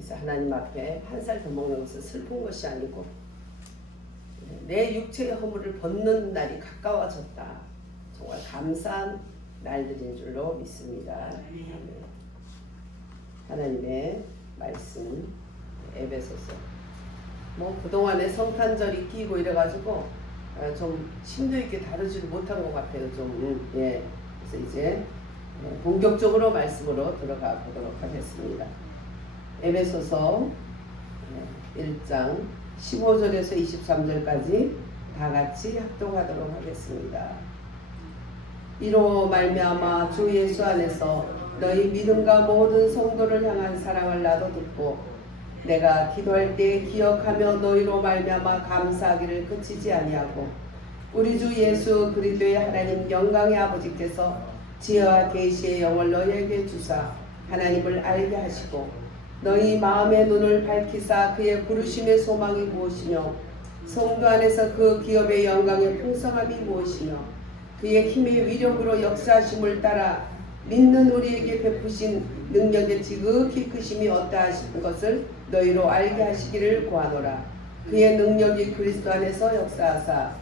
그래서 하나님 앞에 한 살 더 먹는 것은 슬픈 것이 아니고 내 육체의 허물을 벗는 날이 가까워졌다. 정말 감사한 날들인 줄로 믿습니다. 하나님의 말씀 에베소서. 그동안에 성탄절이 끼고 이래가지고 좀 심도 있게 다루지를 못한 것 같아요. 그래서 이제 본격적으로 말씀으로 들어가 보도록 하겠습니다. 에베소서 1장 15절에서 23절까지 다 같이 합독하도록 하겠습니다. 이로 말미암아 주 예수 안에서 너희 믿음과 모든 성도를 향한 사랑을 나도 듣고 내가 기도할 때 기억하며 너희로 말미암아 감사하기를 그치지 아니하고 우리 주 예수 그리스도의 하나님 영광의 아버지께서 지혜와 계시의 영을 너희에게 주사 하나님을 알게 하시고 너희 마음의 눈을 밝히사 그의 부르심의 소망이 무엇이며 성도 안에서 그 기업의 영광의 풍성함이 무엇이며 그의 힘의 위력으로 역사하심을 따라 믿는 우리에게 베푸신 능력의 지극히 크심이 어떠하신 것을 너희로 알게 하시기를 구하노라. 그의 능력이 그리스도 안에서 역사하사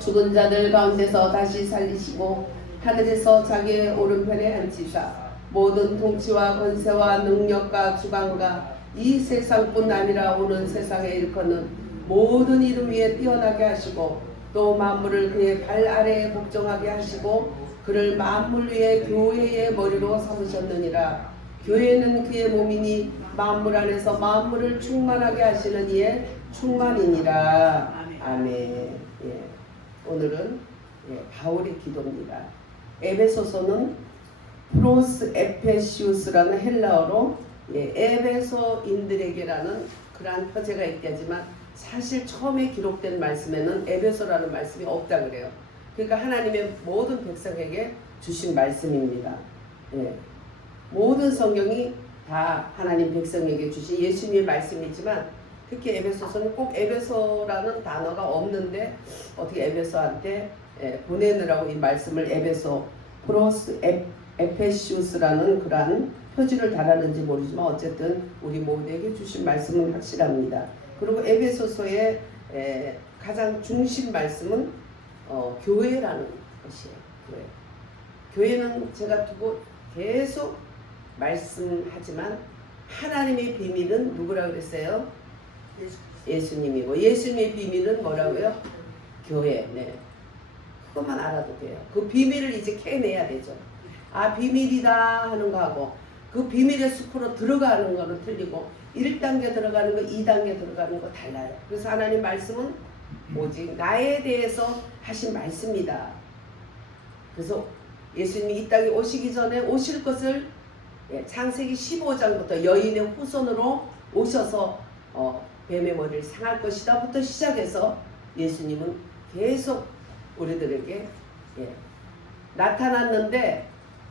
죽은 자들 가운데서 다시 살리시고 하늘에서 자기의 오른편에 앉히사 모든 통치와 권세와 능력과 주관과 이 세상뿐 아니라 오는 세상에 일컫는 모든 이름 위에 뛰어나게 하시고 또 만물을 그의 발 아래에 복종하게 하시고 그를 만물 위에 교회의 머리로 삼으셨느니라. 교회는 그의 몸이니 만물 안에서 만물을 충만하게 하시는 이의 충만이니라. 아멘. 오늘은 바울의 기도입니다. 에베소서는 프로스 에페시우스라는 헬라어로 에베소인들에게라는 그러한 표제가 있겠지만 사실 처음에 기록된 말씀에는 에베소라는 말씀이 없다 그래요. 그러니까 하나님의 모든 백성에게 주신 말씀입니다. 모든 성경이 다 하나님 백성에게 주신 예수님의 말씀이지만 특히 에베소서는 꼭 에베소라는 단어가 없는데 어떻게 에베소한테 보내느라고 이 말씀을 에베소 프로스 에페시우스라는 그러한 표지를 달았는지 모르지만 어쨌든 우리 모두에게 주신 말씀은 확실합니다. 그리고 에베소서의 가장 중심 말씀은 교회라는 것이에요. 교회는 제가 두고 계속 말씀하지만 하나님의 비밀은 누구라고 그랬어요? 예수님이고 예수님의 비밀은 뭐라고요? 교회. 그것만 알아도 돼요. 그 비밀을 이제 캐내야 되죠. 비밀이다 하는 거하고 그 비밀의 숲으로 들어가는 거는 틀리고 1단계 들어가는 거 2단계 들어가는 거 달라요. 그래서 하나님 말씀은 오직 나에 대해서 하신 말씀이다. 그래서 예수님이 이 땅에 오시기 전에 오실 것을 창세기 15장부터 여인의 후손으로 오셔서 뱀의 머리를 상할 것이다 부터 시작해서 예수님은 계속 우리들에게 나타났는데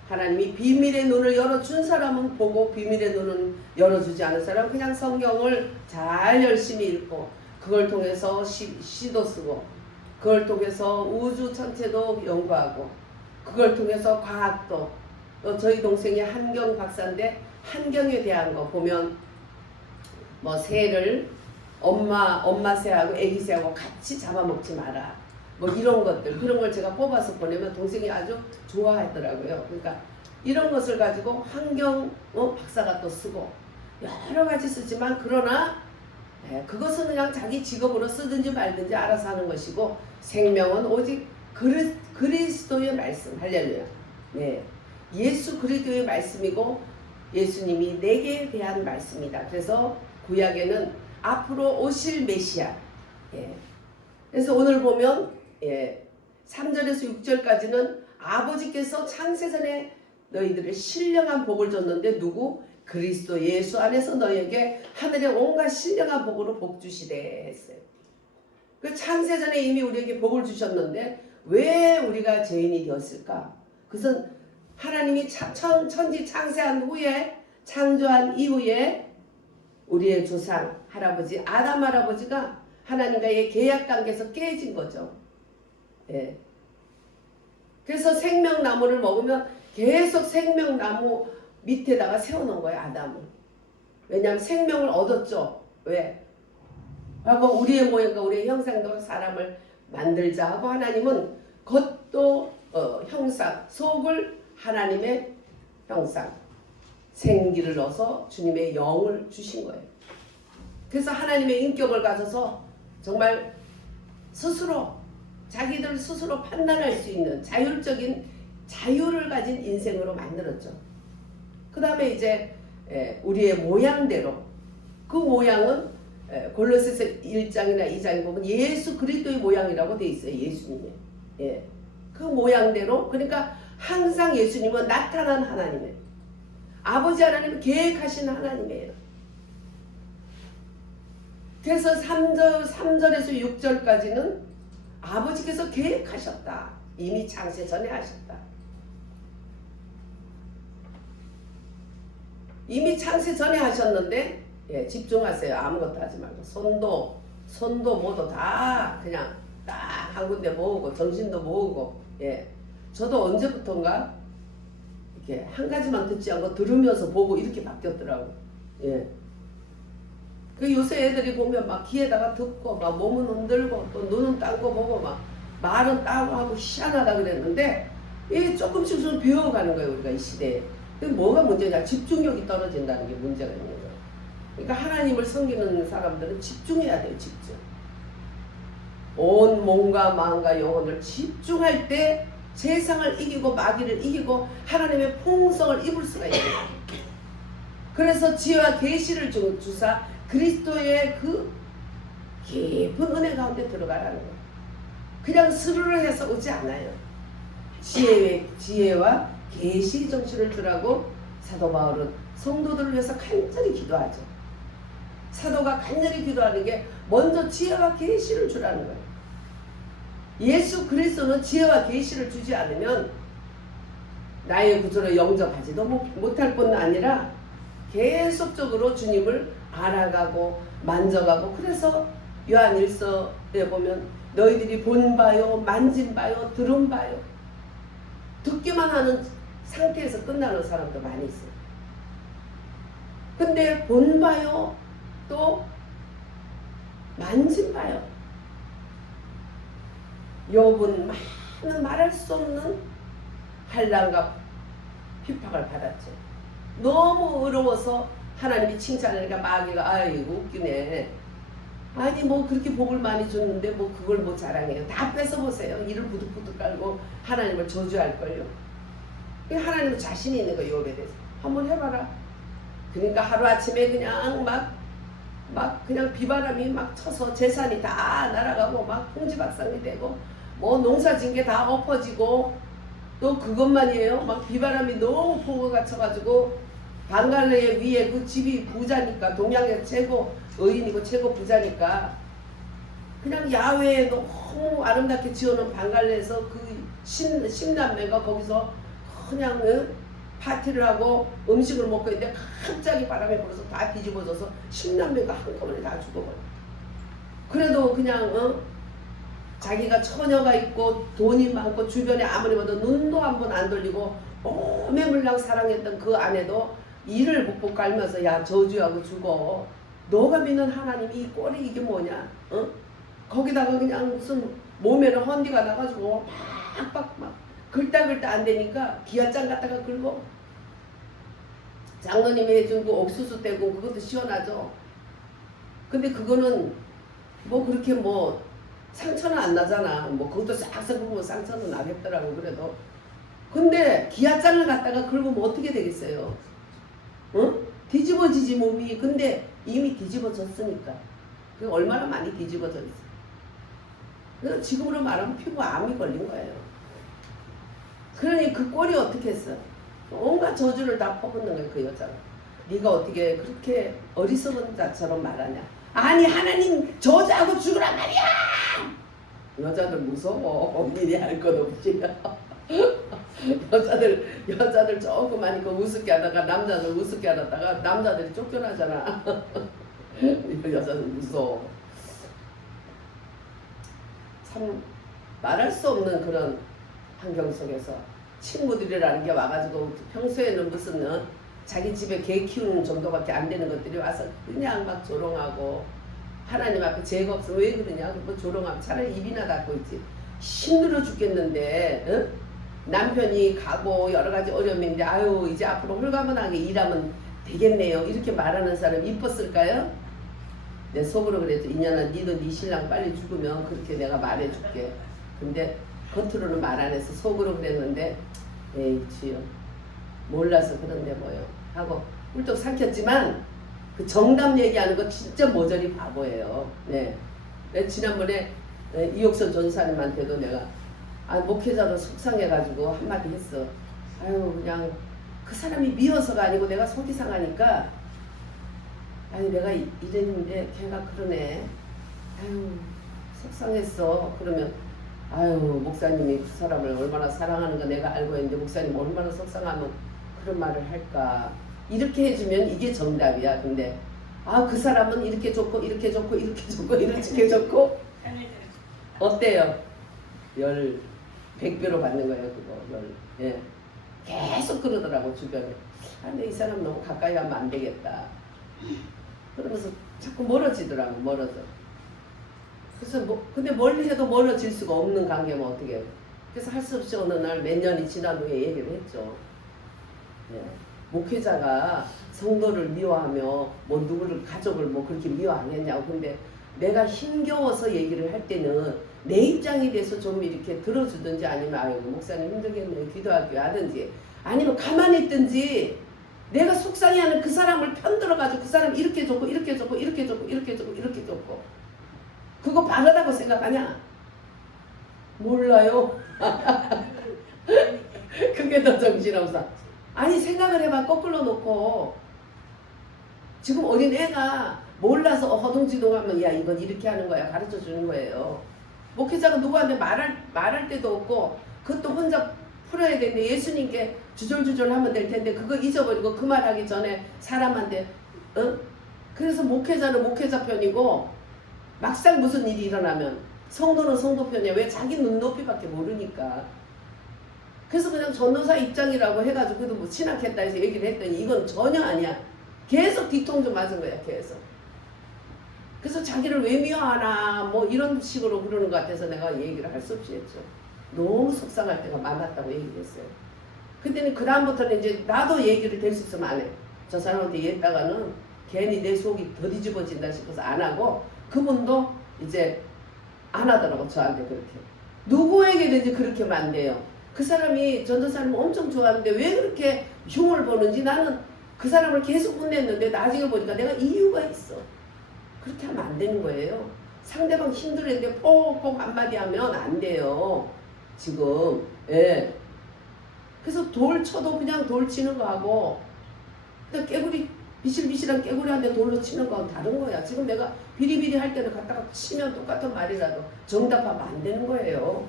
하나님이 비밀의 눈을 열어준 사람은 보고 비밀의 눈을 열어주지 않은 사람은 그냥 성경을 잘 열심히 읽고 그걸 통해서 시도 쓰고 그걸 통해서 우주 전체도 연구하고 그걸 통해서 과학도 또 저희 동생이 한경 박사인데 한경에 대한 거 보면 새를 엄마 새하고 애기 새하고 같이 잡아먹지 마라 이런 것들 그런 걸 제가 뽑아서 보내면 동생이 아주 좋아하더라고요. 그러니까 이런 것을 가지고 한경 박사가 또 쓰고 여러 가지 쓰지만 그러나 그것은 그냥 자기 직업으로 쓰든지 말든지 알아서 하는 것이고 생명은 오직 그리스도의 말씀. 할렐루야. 예수 그리스도의 말씀이고 예수님이 내게 대한 말씀이다. 그래서 구약에는 앞으로 오실 메시아. 그래서 오늘 보면 3절에서 6절까지는 아버지께서 창세전에 너희들의 신령한 복을 줬는데 누구? 그리스도 예수 안에서 너희에게 하늘의 온갖 신령한 복으로 복 주시되 했어요. 그 창세전에 이미 우리에게 복을 주셨는데 왜 우리가 죄인이 되었을까? 그것은 하나님이 천지 창세한 후에 창조한 이후에 우리의 조상 할아버지 아담 할아버지가 하나님과의 계약 관계에서 깨진 거죠. 그래서 생명나무를 먹으면 계속 생명나무 밑에다가 세워놓은 거예요. 아담을. 왜냐하면 생명을 얻었죠. 왜? 하고 우리의 모양과 우리의 형상대로 사람을 만들자 하고 하나님은 겉도 형상, 속을 하나님의 형상, 생기를 넣어서 주님의 영을 주신 거예요. 그래서 하나님의 인격을 가져서 정말 스스로 자기들 스스로 판단할 수 있는 자율적인 자유를 가진 인생으로 만들었죠. 그 다음에 이제 우리의 모양대로, 그 모양은 골로새서 1장이나 2장에 보면 예수 그리스도의 모양이라고 돼 있어요. 예수님의. 예. 그 모양대로, 그러니까 항상 예수님은 나타난 하나님이에요. 아버지 하나님은 계획하신 하나님이에요. 그래서 3절에서 6절까지는 아버지께서 계획하셨다. 이미 창세 전에 하셨다. 이미 창세 전에 하셨는데, 예, 집중하세요. 아무것도 하지 말고 손도 모두 다 그냥 딱 한 군데 모으고 정신도 모으고. 예, 저도 언제부턴가 이렇게 한 가지만 듣지 않고 들으면서 보고 이렇게 바뀌었더라고. 예. 그 요새 애들이 보면 막 귀에다가 듣고 막 몸은 흔들고 또 눈은 딴 거 보고 막 말은 따고 하고 희한하다 그랬는데, 이게 조금씩 좀 배워가는 거예요. 우리가 이 시대에. 그게 뭐가 문제냐? 집중력이 떨어진다는 게 문제가 있는 거예요. 그러니까 하나님을 섬기는 사람들은 집중해야 돼요. 집중. 온 몸과 마음과 영혼을 집중할 때 세상을 이기고 마귀를 이기고 하나님의 풍성을 입을 수가 있어요. 그래서 지혜와 계시를 주사 그리스도의 그 깊은 은혜 가운데 들어가라는 거예요. 그냥 스르르 해서 오지 않아요. 지혜와 계시 정신을 주라고 사도 바울은 성도들을 위해서 간절히 기도하죠. 사도가 간절히 기도하는 게 먼저 지혜와 계시를 주라는 거예요. 예수 그리스도는 지혜와 계시를 주지 않으면 나의 구조로 영접하지도 못할 뿐 아니라 계속적으로 주님을 알아가고 만져가고, 그래서 요한일서에 보면 너희들이 본 바요, 만진 바요, 들은 바요, 듣기만 하는 상태에서 끝나는 사람도 많이 있어요. 근데 본 바요, 또 만진 바요. 욥은 많은 말할 수 없는 한란과 핍박을 받았죠. 너무 어려워서 하나님이 칭찬하니까 마귀가 아이고 웃기네. 아니 뭐 그렇게 복을 많이 줬는데 뭐 그걸 뭐 자랑해요. 다 뺏어보세요. 이를 부득부득 깔고 하나님을 저주할걸요. 하나님은 자신이 있는 거예요. 욥에 대해서. 한번 해봐라. 그러니까 하루아침에 그냥 막 그냥 비바람이 막 쳐서 재산이 다 날아가고 막 풍지박산이 되고 뭐 농사진 게 다 엎어지고, 또 그것만이에요. 막 비바람이 너무 폭우가 쳐가지고 방갈레 위에 그 집이 부자니까, 동양에서 최고 의인이고 최고 부자니까 그냥 야외에 너무 아름답게 지어놓은 방갈레에서 그 10남매가 거기서 그냥 파티를 하고 음식을 먹고 있는데 갑자기 바람이 불어서 다 뒤집어져서 10남매가 한꺼번에 다 죽어버려. 그래도 그냥 자기가 처녀가 있고 돈이 많고 주변에 아무리 봐도 눈도 한 번 안 돌리고 오매물랑 사랑했던 그 아내도 이를 복복 갈면서 야 저주하고 죽어. 너가 믿는 하나님이 이 꼴이 이게 뭐냐? 거기다가 그냥 무슨 몸에는 헌디가 나가지고 막 긁다 안 되니까 기아장 갖다가 긁어. 장로님이 해준 그 옥수수 떼고 그것도 시원하죠. 근데 그거는 뭐 그렇게 뭐 상처는 안 나잖아. 뭐 그것도 싹싹 긁으면 상처는 나겠더라고. 그래도 근데 기아장을 갖다가 긁으면 어떻게 되겠어요? 응? 뒤집어지지 몸이. 근데 이미 뒤집어졌으니까. 그 얼마나 많이 뒤집어져 있어. 그래서 지금으로 말하면 피부암이 걸린 거예요. 그러니 그 꼴이 어떻게 했어? 온갖 저주를 다 퍼붓는 거예요. 그 여자가. 네가 어떻게 그렇게 어리석은 자처럼 말하냐. 아니 하나님 저주하고 죽으란 말이야. 여자들 무서워. 미리 할 것 없이. 여자들 조금만 있고 우습게 하다가 남자들 우습게 하다가 남자들이 쫓겨나잖아. 여자들 무서워. 참 말할 수 없는 그런 환경 속에서 친구들이라는 게 와가지고 평소에는 무슨 자기 집에 개 키우는 정도밖에 안 되는 것들이 와서 그냥 막 조롱하고 하나님 앞에 죄가 없어 왜 그러냐 그리고 조롱하면 차라리 입이나 닫고 있지. 힘들어 죽겠는데 응? 남편이 가고 여러 가지 어려움이 있는데 아유 이제 앞으로 홀가분하게 일하면 되겠네요 이렇게 말하는 사람 이뻤을까요? 내 속으로 그랬죠. 이년아 니도 네 신랑 빨리 죽으면 그렇게 내가 말해줄게. 근데 겉으로는 말 안 해서 속으로 그랬는데 에이 주여 몰라서 그런데 뭐요 하고 꿀떡 삼켰지만 그 정답 얘기하는 거 진짜 모조리 바보예요. 네. 지난번에 이옥선 전사님한테도 내가 목회자도 속상해가지고 한마디 했어. 아유 그냥 그 사람이 미워서가 아니고 내가 속이 상하니까 아니 내가 이랬는데 걔가 그러네. 아유 속상했어. 그러면 아유 목사님이 그 사람을 얼마나 사랑하는가 내가 알고 있는데 목사님 얼마나 속상하면 그런 말을 할까. 이렇게 해주면 이게 정답이야. 근데 그 사람은 이렇게 좋고 이렇게 좋고 이렇게 좋고 이렇게 좋고 어때요? 100배로 받는 거예요 그거. 예. 계속 그러더라고 주변에. 근데 이 사람 너무 가까이 하면 안 되겠다. 그러면서 자꾸 멀어지더라고. 멀어져. 그래서 근데 멀리 해도 멀어질 수가 없는 관계면 어떻게 해요? 그래서 할 수 없이 어느 날 몇 년이 지난 후에 얘기를 했죠. 예. 목회자가 성도를 미워하며 뭐 누구를 가족을 뭐 그렇게 미워하겠냐고. 근데 내가 힘겨워서 얘기를 할 때는 내 입장에 대해서 좀 이렇게 들어주든지 아니면 아이고 목사님 힘들겠네요 기도할게요 하든지 아니면 가만히 있든지 내가 속상해하는 그 사람을 편들어가지고 그 사람 이렇게 좋고 이렇게 좋고 이렇게 좋고 이렇게 좋고 이렇게 좋고 그거 바르다고 생각하냐? 몰라요. 그게 더 정신없어. 아니 생각을 해봐. 거꾸로 놓고 지금 어린 애가 몰라서 허둥지둥하면 야 이건 이렇게 하는 거야 가르쳐 주는 거예요. 목회자가 누구한테 말할 때도 없고 그것도 혼자 풀어야 되는데 예수님께 주절주절 하면 될 텐데 그거 잊어버리고 그 말하기 전에 사람한테 그래서 목회자는 목회자 편이고 막상 무슨 일이 일어나면 성도는 성도 편이야. 왜? 자기 눈높이밖에 모르니까. 그래서 그냥 전도사 입장이라고 해가지고 그래도 뭐 친하겠다 해서 얘기를 했더니 이건 전혀 아니야. 계속 뒤통수 맞은 거야. 계속. 그래서 자기를 왜 미워하나 뭐 이런 식으로 그러는 것 같아서 내가 얘기를 할 수 없이 했죠. 너무 속상할 때가 많았다고 얘기를 했어요. 그때는 그 다음부터는 이제 나도 얘기를 될 수 있으면 안 해. 저 사람한테 얘기했다가는 괜히 내 속이 더 뒤집어진다 싶어서 안 하고 그분도 이제 안 하더라고 저한테 그렇게. 누구에게든지 그렇게 하면 안 돼요. 그 사람이 전도사님을 엄청 좋아하는데 왜 그렇게 흉을 보는지 나는 그 사람을 계속 혼냈는데 나중에 보니까 내가 이유가 있어. 그렇게 하면 안 되는 거예요. 상대방 힘들었는데 폭폭 한마디 하면 안 돼요. 지금. 예. 그래서 돌 쳐도 그냥 돌 치는 거 하고 그냥 깨구리 비실비실한 깨구리한테 돌로 치는 거하고 다른 거야. 지금 내가 비리비리 할 때는 갖다가 치면 똑같은 말이라도 정답하면 안 되는 거예요.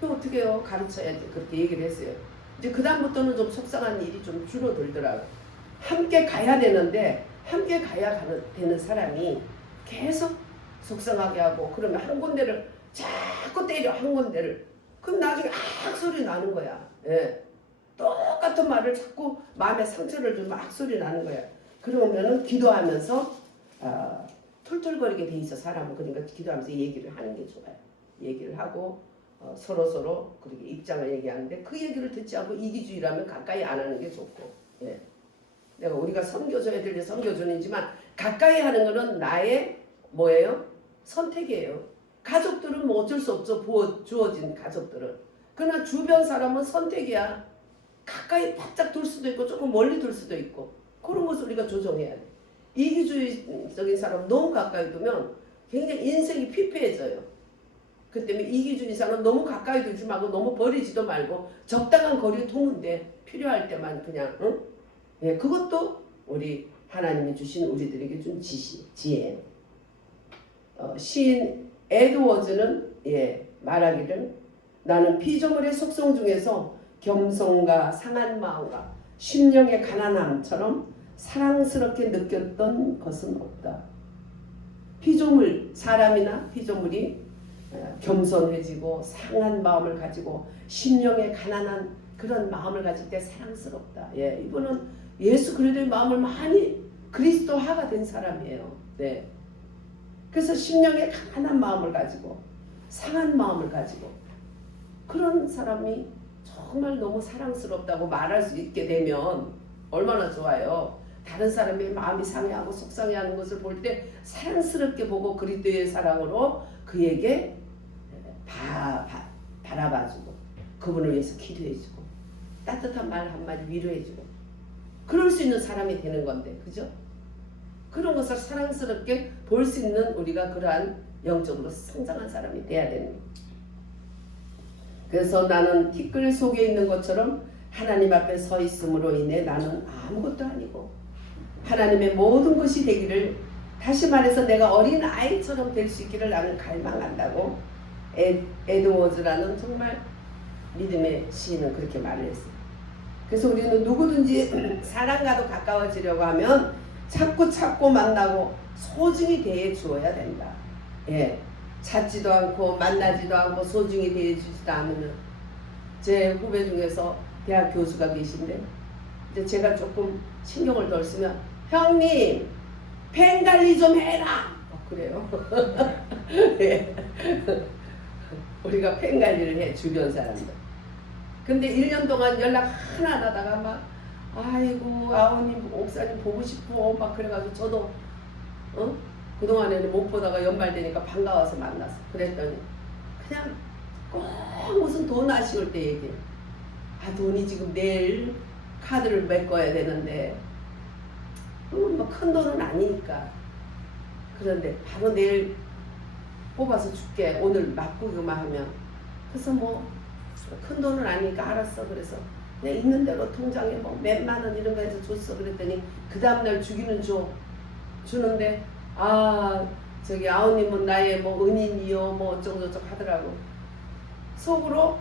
그럼 어떻게 해요? 가르쳐야지. 그렇게 얘기를 했어요. 이제 그 다음부터는 좀 속상한 일이 좀 줄어들더라고요. 함께 가야 되는데 함께 가야 되는 사람이 계속 속상하게 하고 그러면 한 군데를 자꾸 때려 한 군데를 그럼 나중에 악 소리 나는 거야. 예. 똑같은 말을 자꾸 마음에 상처를 주면 악 소리 나는 거야. 그러면은 기도하면서 툴툴거리게 돼 있어 사람은. 그러니까 기도하면서 얘기를 하는 게 좋아요. 얘기를 하고 서로 그렇게 입장을 얘기하는데 그 얘기를 듣지 않고 이기주의라면 가까이 안 하는 게 좋고. 예. 내가 우리가 섬겨줘야 될 때 섬겨주는지만 가까이 하는 거는 나의 뭐예요? 선택이에요. 가족들은 뭐 어쩔 수 없죠. 주어진 가족들은. 그러나 주변 사람은 선택이야. 가까이 바짝 둘 수도 있고 조금 멀리 둘 수도 있고 그런 것을 우리가 조정해야 돼. 이기주의적인 사람 너무 가까이 두면 굉장히 인생이 피폐해져요. 그 때문에 이기주의 사람은 너무 가까이 두지 말고 너무 버리지도 말고 적당한 거리에 두면 돼. 필요할 때만 그냥 응? 예, 그것도 우리 하나님이 주신 우리들에게 준 지혜. 시인 에드워즈는 말하기를 나는 피조물의 속성 중에서 겸손과 상한 마음과 심령의 가난함처럼 사랑스럽게 느꼈던 것은 없다. 피조물, 사람이나 피조물이 겸손해지고 상한 마음을 가지고 심령의 가난한 그런 마음을 가질 때 사랑스럽다. 예, 이분은 예수 그리스도의 마음을 많이 그리스도화가 된 사람이에요. 네. 그래서 심령에 가난한 마음을 가지고 상한 마음을 가지고 그런 사람이 정말 너무 사랑스럽다고 말할 수 있게 되면 얼마나 좋아요. 다른 사람의 마음이 상해하고 속상해하는 것을 볼 때 사랑스럽게 보고 그리스도의 사랑으로 그에게 바라봐주고 그분을 위해서 기도해주고 따뜻한 말 한마디 위로해주고 그럴 수 있는 사람이 되는 건데, 그죠? 그런 것을 사랑스럽게 볼 수 있는 우리가 그러한 영적으로 성장한 사람이 돼야 되는 거예요. 그래서 나는 티끌 속에 있는 것처럼 하나님 앞에 서 있음으로 인해 나는 아무것도 아니고 하나님의 모든 것이 되기를, 다시 말해서 내가 어린 아이처럼 될 수 있기를 나는 갈망한다고 에드워즈라는 정말 믿음의 시인은 그렇게 말을 했어요. 그래서 우리는 누구든지 사랑과도 가까워지려고 하면 찾고 만나고 소중히 대해 주어야 된다. 예, 찾지도 않고 만나지도 않고 소중히 대해 주지도 않으면, 제 후배 중에서 대학 교수가 계신데 이제 제가 조금 신경을 덜 쓰면 형님 펜 관리 좀 해라 그래요. 예. 우리가 펜 관리를 해, 주변 사람들. 근데 1년 동안 연락 하나 안 하다가 막 아이고 아우님 옥사님 보고 싶어 막 그래가지고 저도 그동안에는 못 보다가 연말 되니까 반가워서 만났어. 그랬더니 그냥 꼭 무슨 돈 아쉬울 때 얘기해. 아 돈이 지금 내일 카드를 메꿔야 되는데 뭐 큰 돈은 아니니까, 그런데 바로 내일 뽑아서 줄게 오늘 맞고기만 하면, 그래서 뭐 큰 돈은 아니니까 알았어. 그래서 그냥 있는 대로 통장에 뭐 몇만 원 이런 거 해서 줬어. 그랬더니 그 다음날 주기는 주는데 아 저기 아우님은 나의 뭐 은인이요 뭐 어쩌고저쩌고 하더라고. 속으로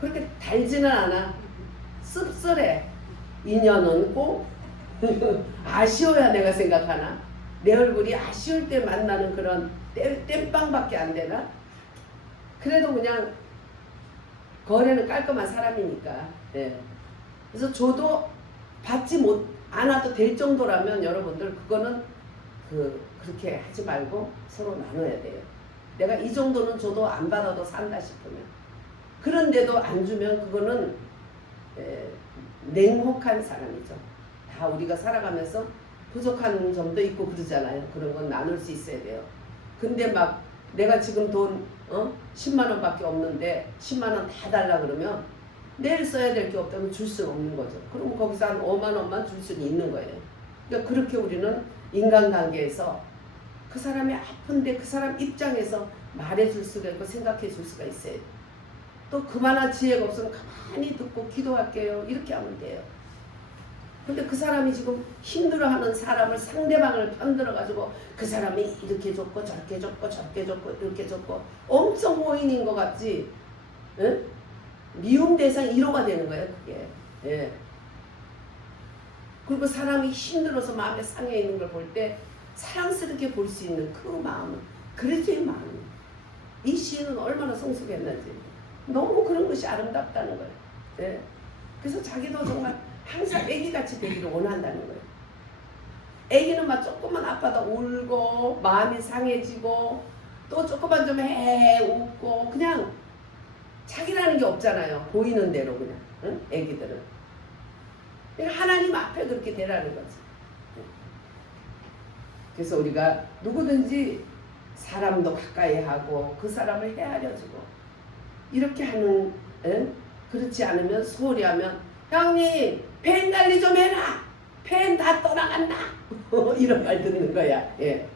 그렇게 달지는 않아. 씁쓸해. 인연은 꼭 아쉬워야 내가 생각하나? 내 얼굴이 아쉬울 때 만나는 그런 땜빵밖에 안 되나? 그래도 그냥 거래는 깔끔한 사람이니까. 네. 그래서 저도 받지 않아도 될 정도라면 여러분들 그거는 그렇게 하지 말고 서로 나눠야 돼요. 내가 이 정도는 줘도 안 받아도 산다 싶으면. 그런데도 안 주면 그거는 냉혹한 사람이죠. 다 우리가 살아가면서 부족한 점도 있고 그러잖아요. 그런 건 나눌 수 있어야 돼요. 근데 막 내가 지금 돈 10만 원밖에 없는데 10만 원 다 달라 그러면 내일 써야 될 게 없다면 줄 수는 없는 거죠. 그러면 거기서 한 5만 원만 줄 수는 있는 거예요. 그러니까 그렇게 우리는 인간관계에서 그 사람이 아픈데 그 사람 입장에서 말해줄 수가 있고 생각해 줄 수가 있어요. 또 그만한 지혜가 없으면 가만히 듣고 기도할게요 이렇게 하면 돼요. 근데 그 사람이 지금 힘들어하는 사람을, 상대방을 편들어가지고 그 사람이 이렇게 줬고 저렇게 줬고 저렇게 줬고 이렇게 줬고 엄청 호인인 것 같지? 응? 미움 대상 1호가 되는 거예요 그게. 예. 그리고 사람이 힘들어서 마음에 상해 있는 걸 볼 때 사랑스럽게 볼 수 있는 그 마음은 그리스도의 마음. 이 시인은 얼마나 성숙했는지 너무 그런 것이 아름답다는 거예요. 예. 그래서 자기도 정말 항상 애기같이 되기를 원한다는 거예요. 애기는 막 조금만 아파도 울고 마음이 상해지고 또 조금만 좀 웃고 그냥 자기라는 게 없잖아요. 보이는 대로 그냥. 응? 애기들은. 하나님 앞에 그렇게 되라는 거지. 그래서 우리가 누구든지 사람도 가까이 하고 그 사람을 헤아려주고 이렇게 하는, 그렇지 않으면 소홀히 하면 형님 펜 관리 좀 해라. 펜 다 떠나간다. 이런 말 듣는 거야. 예.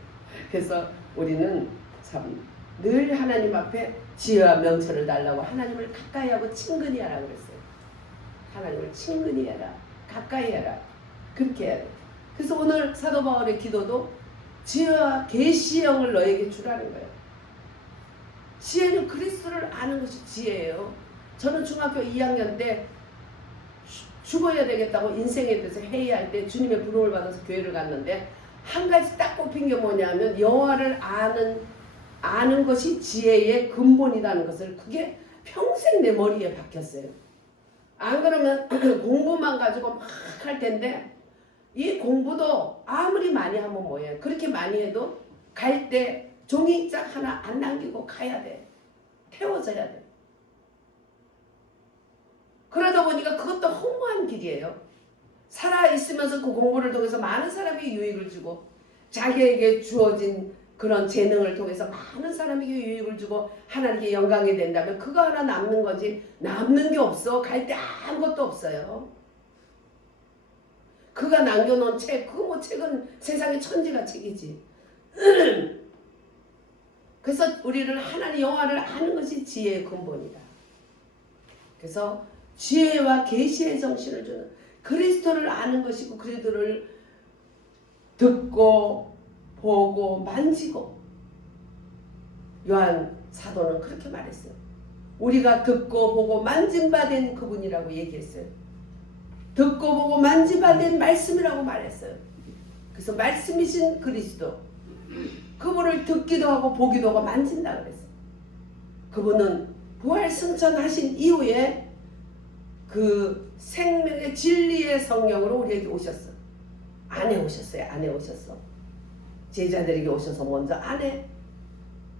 그래서 우리는 참 늘 하나님 앞에 지혜와 명철을 달라고 하나님을 가까이 하고 친근히 하라 그랬어요. 하나님을 친근히 해라. 가까이 해라. 그렇게 해야 돼. 그래서 오늘 사도 바울의 기도도 지혜와 계시의 영을 너에게 주라는 거예요. 지혜는 그리스도를 아는 것이 지혜예요. 저는 중학교 2학년 때 죽어야 되겠다고 인생에 대해서 회의할 때 주님의 부름을 받아서 교회를 갔는데 한 가지 딱 꼽힌 게 뭐냐면 여호와를 아는 것이 지혜의 근본이라는 것을, 그게 평생 내 머리에 박혔어요. 안 그러면 공부만 가지고 막 할 텐데 이 공부도 아무리 많이 하면 뭐예요? 그렇게 많이 해도 갈 때 종이짝 하나 안 남기고 가야 돼. 태워져야 돼. 그러다 보니까 그것도 허무한 길이에요. 살아있으면서 그 공부를 통해서 많은 사람에게 유익을 주고 자기에게 주어진 그런 재능을 통해서 많은 사람에게 유익을 주고 하나님께 영광이 된다면 그거 하나 남는 거지 남는 게 없어. 갈 때 아무것도 없어요. 그가 남겨놓은 책, 그 뭐 책은 세상의 천지가 책이지. 그래서 우리를 하나님 영화를 아는 것이 지혜의 근본이다. 그래서 지혜와 계시의 정신을 주는 그리스도를 아는 것이고 그리스도를 듣고 보고 만지고 요한 사도는 그렇게 말했어요. 우리가 듣고 보고 만진 바 된 그분이라고 얘기했어요. 듣고 보고 만진 바 된 말씀이라고 말했어요. 그래서 말씀이신 그리스도 그분을 듣기도 하고 보기도 하고 만진다 그랬어요. 그분은 부활 승천하신 이후에 그 생명의 진리의 성령으로 우리에게 오셨어. 안에 오셨어요. 안에 오셨어. 제자들에게 오셔서 먼저 안에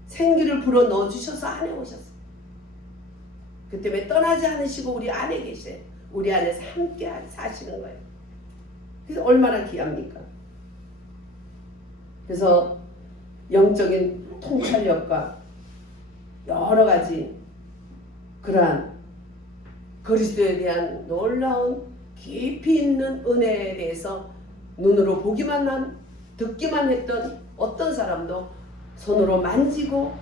생기를 불어 넣어주셔서 안에 오셨어. 그 때문에 떠나지 않으시고 우리 안에 계세요. 우리 안에서 함께 사시는 거예요. 그래서 얼마나 귀합니까? 그래서 영적인 통찰력과 여러 가지 그러한 그리스도에 대한 놀라운 깊이 있는 은혜에 대해서 눈으로 보기만 한 듣기만 했던 어떤 사람도 손으로 만지고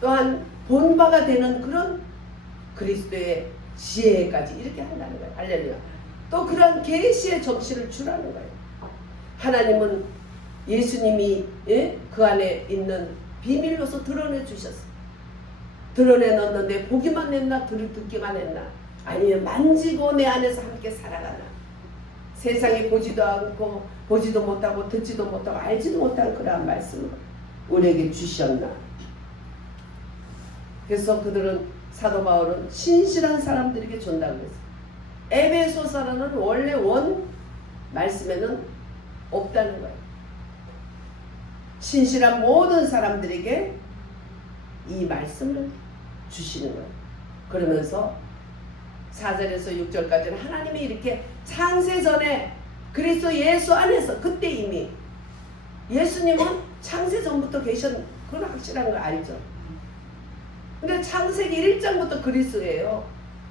또한 본바가 되는 그런 그리스도의 지혜까지 이렇게 한다는 거예요. 할렐루야. 또 그런 계시의 정신을 주라는 거예요. 하나님은 예수님이 그 안에 있는 비밀로서 드러내 주셨어요. 드러내 놨는데 보기만 했나 듣기만 했나 아니면 만지고 내 안에서 함께 살아가나 세상에 보지도 않고 보지도 못하고 듣지도 못하고 알지도 못한 그러한 말씀을 우리에게 주셨나. 그래서 그들은 사도 바울은 신실한 사람들에게 준다고 했어요. 에베소서라는 원래 원 말씀에는 없다는 거예요. 신실한 모든 사람들에게 이 말씀을 주시는 거예요. 그러면서 4절에서 6절까지는 하나님이 이렇게 창세 전에 그리스도 예수 안에서 그때 이미 예수님은 창세 전부터 계셨 그건 확실한 거 알죠. 근데 창세기 1장부터 그리스도예요.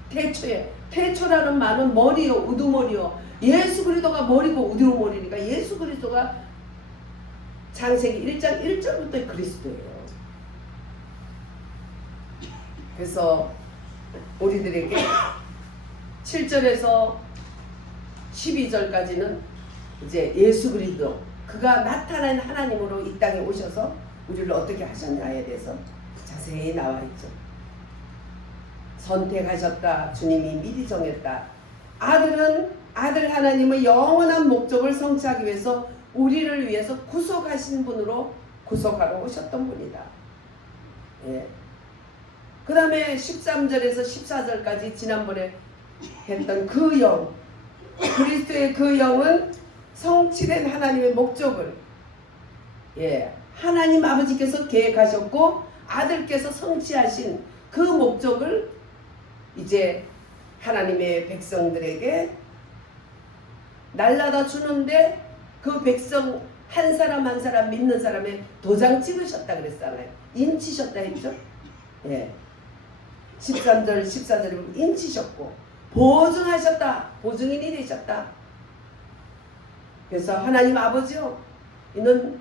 태초에 태초라는 말은 머리요 우두머리요. 예수 그리스도가 머리고 우두머리니까 예수 그리스도가 창세기 1장 1절부터 그리스도예요. 그래서 우리들에게 7절에서 12절까지는 이제 예수 그리스도 그가 나타난 하나님으로 이 땅에 오셔서 우리를 어떻게 하셨냐에 대해서 자세히 나와 있죠. 선택하셨다. 주님이 미리 정했다. 아들 하나님의 영원한 목적을 성취하기 위해서 우리를 위해서 구속하신 분으로 구속하러 오셨던 분이다. 예. 그 다음에 13절에서 14절까지 지난번에 했던 그 영, 그리스도의 그 영은 성취된 하나님의 목적을 하나님 아버지께서 계획하셨고 아들께서 성취하신 그 목적을 이제 하나님의 백성들에게 날라다 주는데 그 백성 한 사람 한 사람 믿는 사람의 도장 찍으셨다 그랬잖아요. 인치셨다 했죠. 13절 14절에 보면 인치셨고 보증하셨다. 보증인이 되셨다. 그래서 하나님 아버지요 이는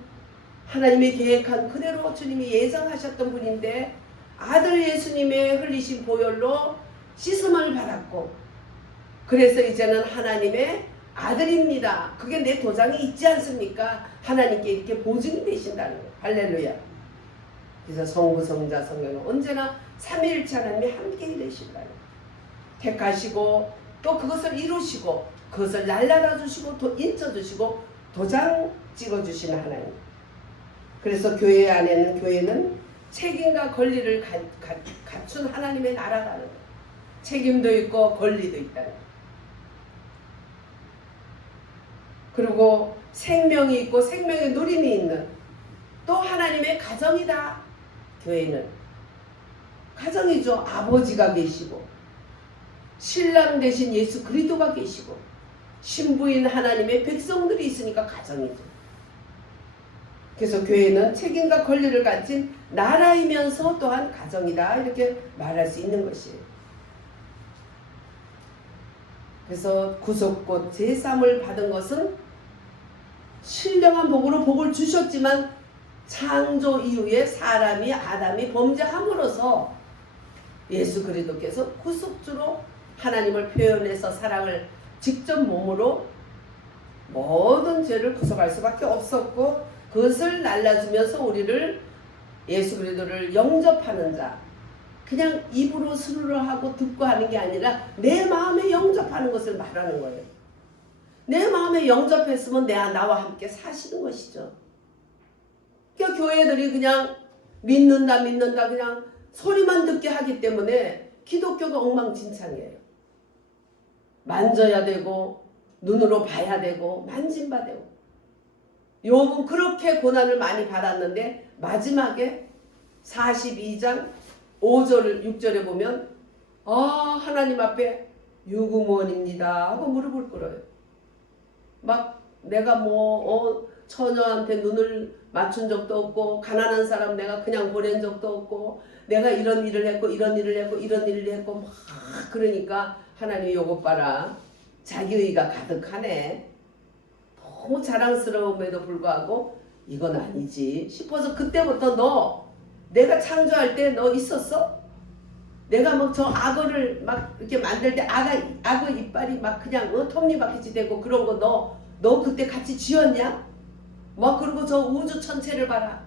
하나님이 계획한 그대로 주님이 예정하셨던 분인데 아들 예수님의 흘리신 보혈로 씻음을 받았고 그래서 이제는 하나님의 아들입니다. 그게 내 도장이 있지 않습니까? 하나님께 이렇게 보증이 되신다는 거예요. 할렐루야. 그래서 성부 성자 성령은 언제나 삼위일체 하나님이 함께 이루신다는 거예요. 택하시고 또 그것을 이루시고 그것을 날라다 주시고 또 인쳐주시고 도장 찍어주시는 하나님. 그래서 교회 안에는 교회는 책임과 권리를 갖춘 하나님의 나라라는 거예요. 책임도 있고 권리도 있다. 그리고 생명이 있고 생명의 누림이 있는 또 하나님의 가정이다. 교회는 가정이죠. 아버지가 계시고 신랑 대신 예수 그리스도가 계시고 신부인 하나님의 백성들이 있으니까 가정이죠. 그래서 교회는 책임과 권리를 가진 나라이면서 또한 가정이다. 이렇게 말할 수 있는 것이에요. 그래서 구속곧 제3을 받은 것은 신령한 복으로 복을 주셨지만 창조 이후에 사람이 아담이 범죄함으로써 예수 그리스도께서 구속주로 하나님을 표현해서 사랑을 직접 몸으로 모든 죄를 구속할 수밖에 없었고 그것을 날라주면서 우리를 예수 그리스도를 영접하는 자 그냥 입으로 스르르 하고 듣고 하는 게 아니라 내 마음에 영접하는 것을 말하는 거예요. 내 마음에 영접했으면 나와 함께 사시는 것이죠. 그러니까 교회들이 그냥 믿는다 그냥 소리만 듣게 하기 때문에 기독교가 엉망진창이에요. 만져야 되고 눈으로 봐야 되고 만진바 되고 욥은 그렇게 고난을 많이 받았는데 마지막에 42장 5절 6절에 보면 하나님 앞에 유구무원입니다 하고 무릎을 꿇어요. 막 내가 처녀한테 눈을 맞춘 적도 없고 가난한 사람 내가 그냥 보낸 적도 없고 내가 이런 일을 했고 이런 일을 했고 이런 일을 했고 막 그러니까 하나님 요것 봐라 자기의가 가득하네. 너무 자랑스러움에도 불구하고 이건 아니지 싶어서 그때부터 내가 창조할 때 너 있었어? 내가 막 저 악어를 막 이렇게 만들 때 악어 이빨이 막 그냥 톱니바퀴지 되고 그런 거 너 그때 같이 지었냐? 막 그리고 저 우주 천체를 봐라.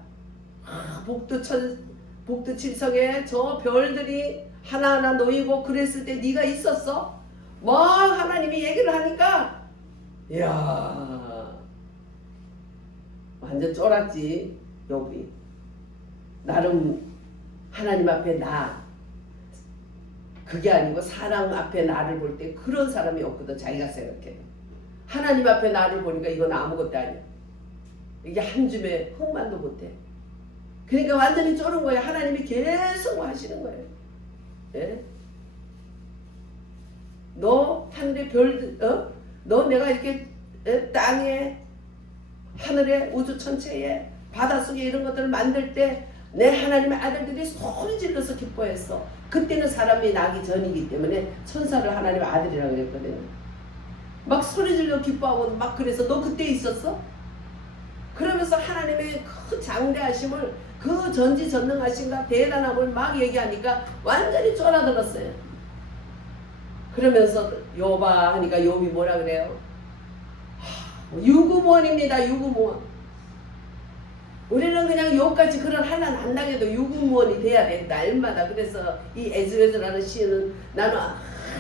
복두 칠성에 저 별들이 하나하나 놓이고 그랬을 때 네가 있었어? 막 하나님이 얘기를 하니까 이야 완전 쫄았지 욥이. 나름 하나님 앞에 그게 아니고 사람 앞에 나를 볼 때 그런 사람이 없거든. 자기가 생각해. 하나님 앞에 나를 보니까 이건 아무것도 아니야. 이게 한 줌의 흙만도 못해. 그러니까 완전히 쫄은 거예요. 하나님이 계속 하시는 거예요. 예? 너 하늘의 별들, 너 내가 이렇게 땅에 하늘에 우주 천체에 바닷속에 이런 것들을 만들 때 내 하나님의 아들들이 소리 질러서 기뻐했어. 그때는 사람이 나기 전이기 때문에 천사를 하나님의 아들이라고 그랬거든요. 막 소리 질러 기뻐하고 막 그래서 너 그때 있었어? 그러면서 하나님의 그 장대하심을 그 전지전능하심과 대단함을 막 얘기하니까 완전히 쫄아들었어요. 그러면서 욥아 하니까 욥이 뭐라 그래요? 유구무원입니다. 유구무원. 우리는 그냥 욥같이 그런 한란 안 나게도 유구무원이 돼야 돼 날마다. 그래서 이 에즈에즈라는 시인은 나는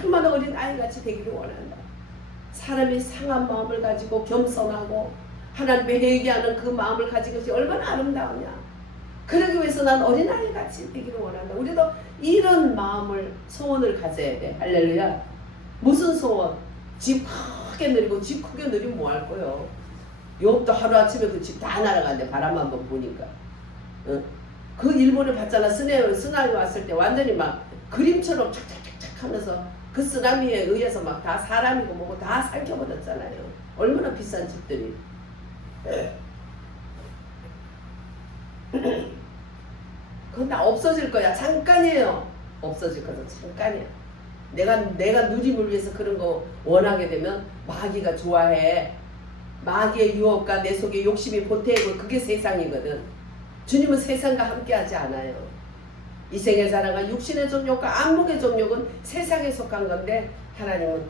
얼마나 어린 아이같이 되기를 원한다. 사람이 상한 마음을 가지고 겸손하고 하나님의 회개하는 그 마음을 가진 것이 얼마나 아름다우냐. 그러기 위해서 난 어린아이같이 되기를 원한다. 우리도 이런 마음을 소원을 가져야 돼. 할렐루야. 무슨 소원? 집 크게 누리고 집 크게 누리면 뭐 할 거요? 욥도 하루아침에 그 집 다 날아간대. 바람 한번 보니까. 그 일본에 봤잖아. 쓰나미 왔을 때 완전히 막 그림처럼 착착착착 하면서 그 쓰나미에 의해서 막 다 사람이고 뭐고 다 삼켜버렸잖아요. 얼마나 비싼 집들이. 그건 다 없어질 거야. 잠깐이에요. 없어질 거죠. 잠깐이야. 내가 누림을 위해서 그런 거 원하게 되면 마귀가 좋아해. 마귀의 유혹과 내 속에 욕심이 보태고 그게 세상이거든. 주님은 세상과 함께하지 않아요. 이 생에 살아간 육신의 정욕과 안목의 정욕은 세상에 속한 건데 하나님은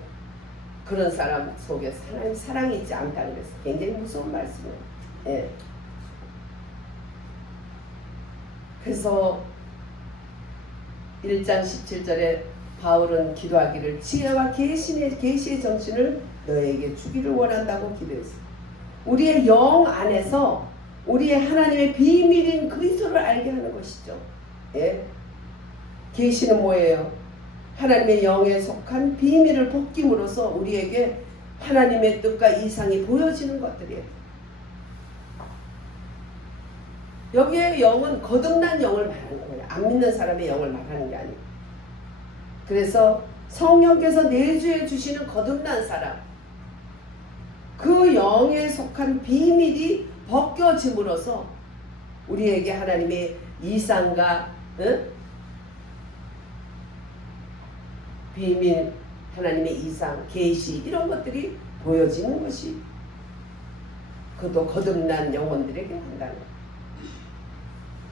그런 사람 속에 하나님 사랑이 있지 않다 그랬어. 굉장히 무서운 말씀이에요. 예. 그래서 1장 17절에 바울은 기도하기를 지혜와 계시의 정신을 너에게 주기를 원한다고 기도했어. 우리의 영 안에서 우리의 하나님의 비밀인 그리스도를 알게 하는 것이죠. 예? 계시는 뭐예요? 하나님의 영에 속한 비밀을 벗김으로써 우리에게 하나님의 뜻과 이상이 보여지는 것들이에요. 여기에 영은 거듭난 영을 말하는 거예요. 안 믿는 사람의 영을 말하는 게 아니에요. 그래서 성령께서 내주해 주시는 거듭난 사람, 그 영에 속한 비밀이 벗겨짐으로써 우리에게 하나님의 이상과 비밀, 하나님의 이상, 계시 이런 것들이 보여지는 것이 그것도 거듭난 영혼들에게 한다는 거예요.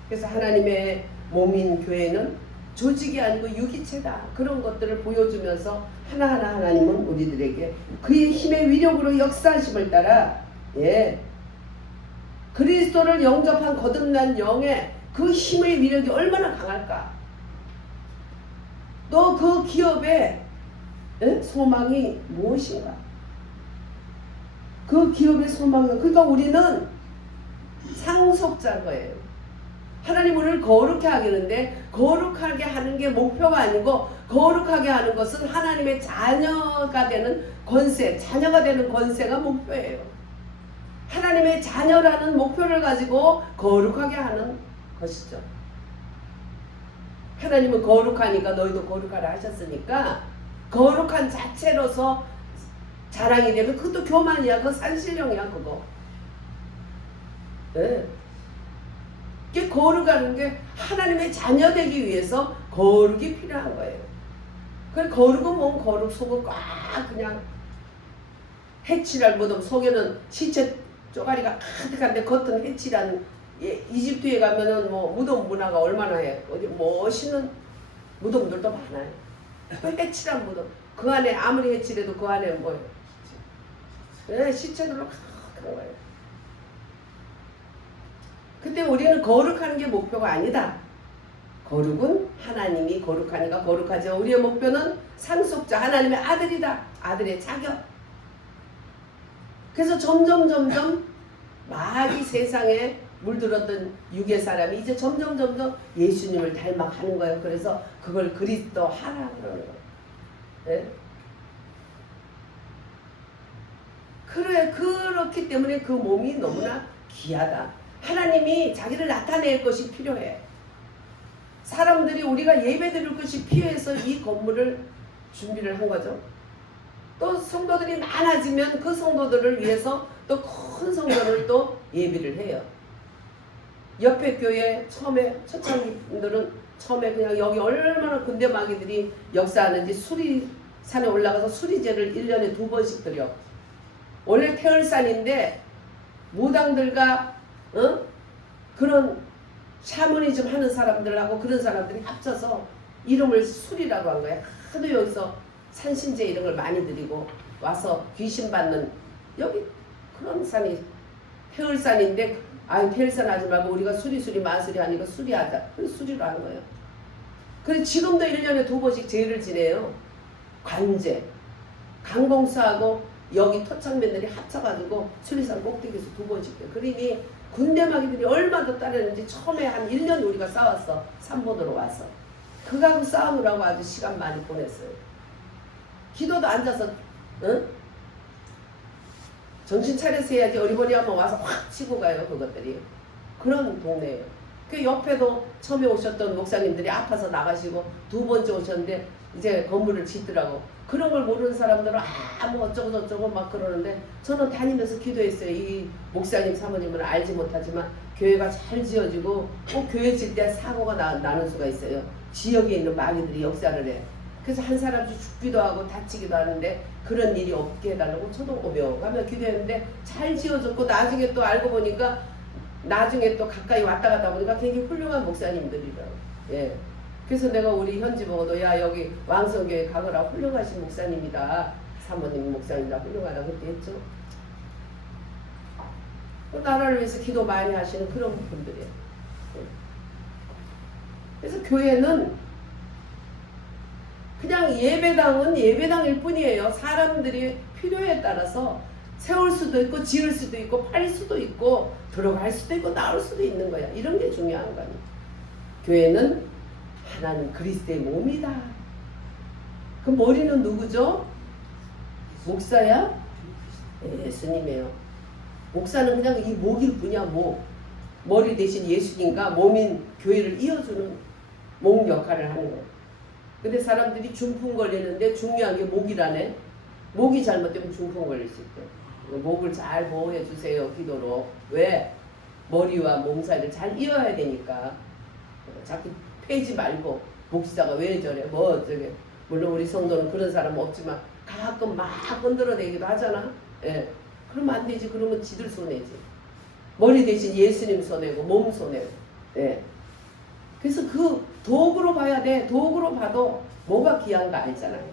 그래서 하나님의 몸인 교회는 조직이 아니고 유기체다. 그런 것들을 보여주면서 하나하나 하나님은 우리들에게 그의 힘의 위력으로 역사하심을 따라 그리스도를 영접한 거듭난 영의 그 힘의 위력이 얼마나 강할까? 또 그 기업의 소망이 무엇인가? 그 기업의 소망은, 그러니까 우리는 상속자인 거예요. 하나님 우리를 거룩하게 하겠는데 거룩하게 하는 게 목표가 아니고 거룩하게 하는 것은 하나님의 자녀가 되는 권세, 자녀가 되는 권세가 목표예요. 하나님의 자녀라는 목표를 가지고 거룩하게 하는 것이죠. 하나님은 거룩하니까 너희도 거룩하라 하셨으니까 거룩한 자체로서 자랑이 되면 그것도 교만이야. 그거 산신령이야 그거. 이게 거룩하는 게 하나님의 자녀 되기 위해서 거룩이 필요한 거예요. 그 거룩은 뭐 거룩, 속은 꽉 그냥 해칠할 무덤, 속에는 시체 쪼가리가 가득한데 겉은 해칠한, 이집트에 가면은 뭐 무덤 문화가 얼마나 해. 어디 멋있는 무덤들도 많아요. 그 해칠한 무덤. 그 안에 아무리 해칠해도 그 안에 뭐예요? 시체들로 가득한 거예요. 근데 우리는 거룩하는 게 목표가 아니다. 거룩은 하나님이 거룩하니까 거룩하지만 우리의 목표는 상속자, 하나님의 아들이다. 아들의 자격. 그래서 점점 막 이 세상에 물들었던 육의 사람이 이제 점점 예수님을 닮아가는 거예요. 그래서 그걸 그리스도 하라 그러는 거예요. 네? 그래, 그렇기 때문에 그 몸이 너무나 귀하다. 하나님이 자기를 나타낼 것이 필요해. 사람들이 우리가 예배드릴 것이 필요해서 이 건물을 준비를 한 거죠. 또 성도들이 많아지면 그 성도들을 위해서 또 큰 성전을 또 예비를 해요. 옆에 교회 처음에 초창기들은 처음에 그냥 여기 얼마나 군대마귀들이 역사하는지 수리산에 올라가서 수리제를 1년에 2번씩 드려. 원래 태열산인데 무당들과 그런 샤머니즘 하는 사람들하고 그런 사람들이 합쳐서 이름을 수리라고 한 거야. 하도 여기서 산신제 이런 걸 많이 드리고 와서 귀신 받는 여기 그런 산이 태열산인데 태열산 하지 말고 우리가 수리 마수리 하니까 수리하자. 그래서 수리로 하는 거예요. 그래서 지금도 1년에 2번씩 제를 지내요. 관제 강공수하고 여기 토착맨들이 합쳐가지고 수리산 꼭대기에서 2번씩 해요. 그러니 군대마귀들이 얼마나 따르는지 처음에 한 1년 우리가 싸웠어. 삼본으로 와서. 그거하고 싸우느라고 아주 시간 많이 보냈어요. 기도도 앉아서 정신 차려서 해야지 어리버리 한번 와서 확 치고 가요. 그것들이. 그런 동네예요. 그 옆에도 처음에 오셨던 목사님들이 아파서 나가시고 2번째 오셨는데 이제 건물을 짓더라고. 그런 걸 모르는 사람들은 뭐 어쩌고 저쩌고 막 그러는데 저는 다니면서 기도했어요. 이 목사님 사모님은 알지 못하지만 교회가 잘 지어지고 꼭 교회 질 때 사고가 나는 수가 있어요. 지역에 있는 마귀들이 역사를 해. 그래서 한 사람씩 죽기도 하고 다치기도 하는데 그런 일이 없게 해달라고 저도 오며가며 기도했는데 잘 지어졌고 나중에 또 알고 보니까 나중에 또 가까이 왔다 갔다 보니까 굉장히 훌륭한 목사님들이라고. 예. 그래서 내가 우리 현지 보고도 야 여기 왕성교회 가거라 훌륭하신 목사님이다. 사모님 목사님이다 훌륭하다 그때 했죠. 나라를 위해서 기도 많이 하시는 그런 분들이에요. 그래서 교회는 그냥 예배당은 예배당일 뿐이에요. 사람들이 필요에 따라서 세울 수도 있고 지을 수도 있고 팔 수도 있고 들어갈 수도 있고 나올 수도 있는 거야. 이런 게 중요한 거 아니에요. 교회는 하나님 그리스도의 몸이다. 그 머리는 누구죠? 목사야? 예수님이에요. 목사는 그냥 이 목일 뿐이야. 목. 머리 대신 예수님과 몸인 교회를 이어주는 목 역할을 하는 거예요. 근데 사람들이 중풍 걸리는데 중요한 게 목이라네. 목이 잘못되면 중풍 걸릴 수 있대. 목을 잘 보호해 주세요. 기도로. 왜? 머리와 몸 사이를 잘 이어야 되니까. 자꾸 패지 말고 목사가 왜 저래 뭐 어쩌게. 물론 우리 성도는 그런 사람은 없지만 가끔 막 흔들어대기도 하잖아. 예. 그러면 안 되지. 그러면 지들 손해지. 머리 대신 예수님 손해고 몸 손해고. 예. 그래서 그 도구로 봐야 돼. 도구로 봐도 뭐가 귀한가 알잖아요.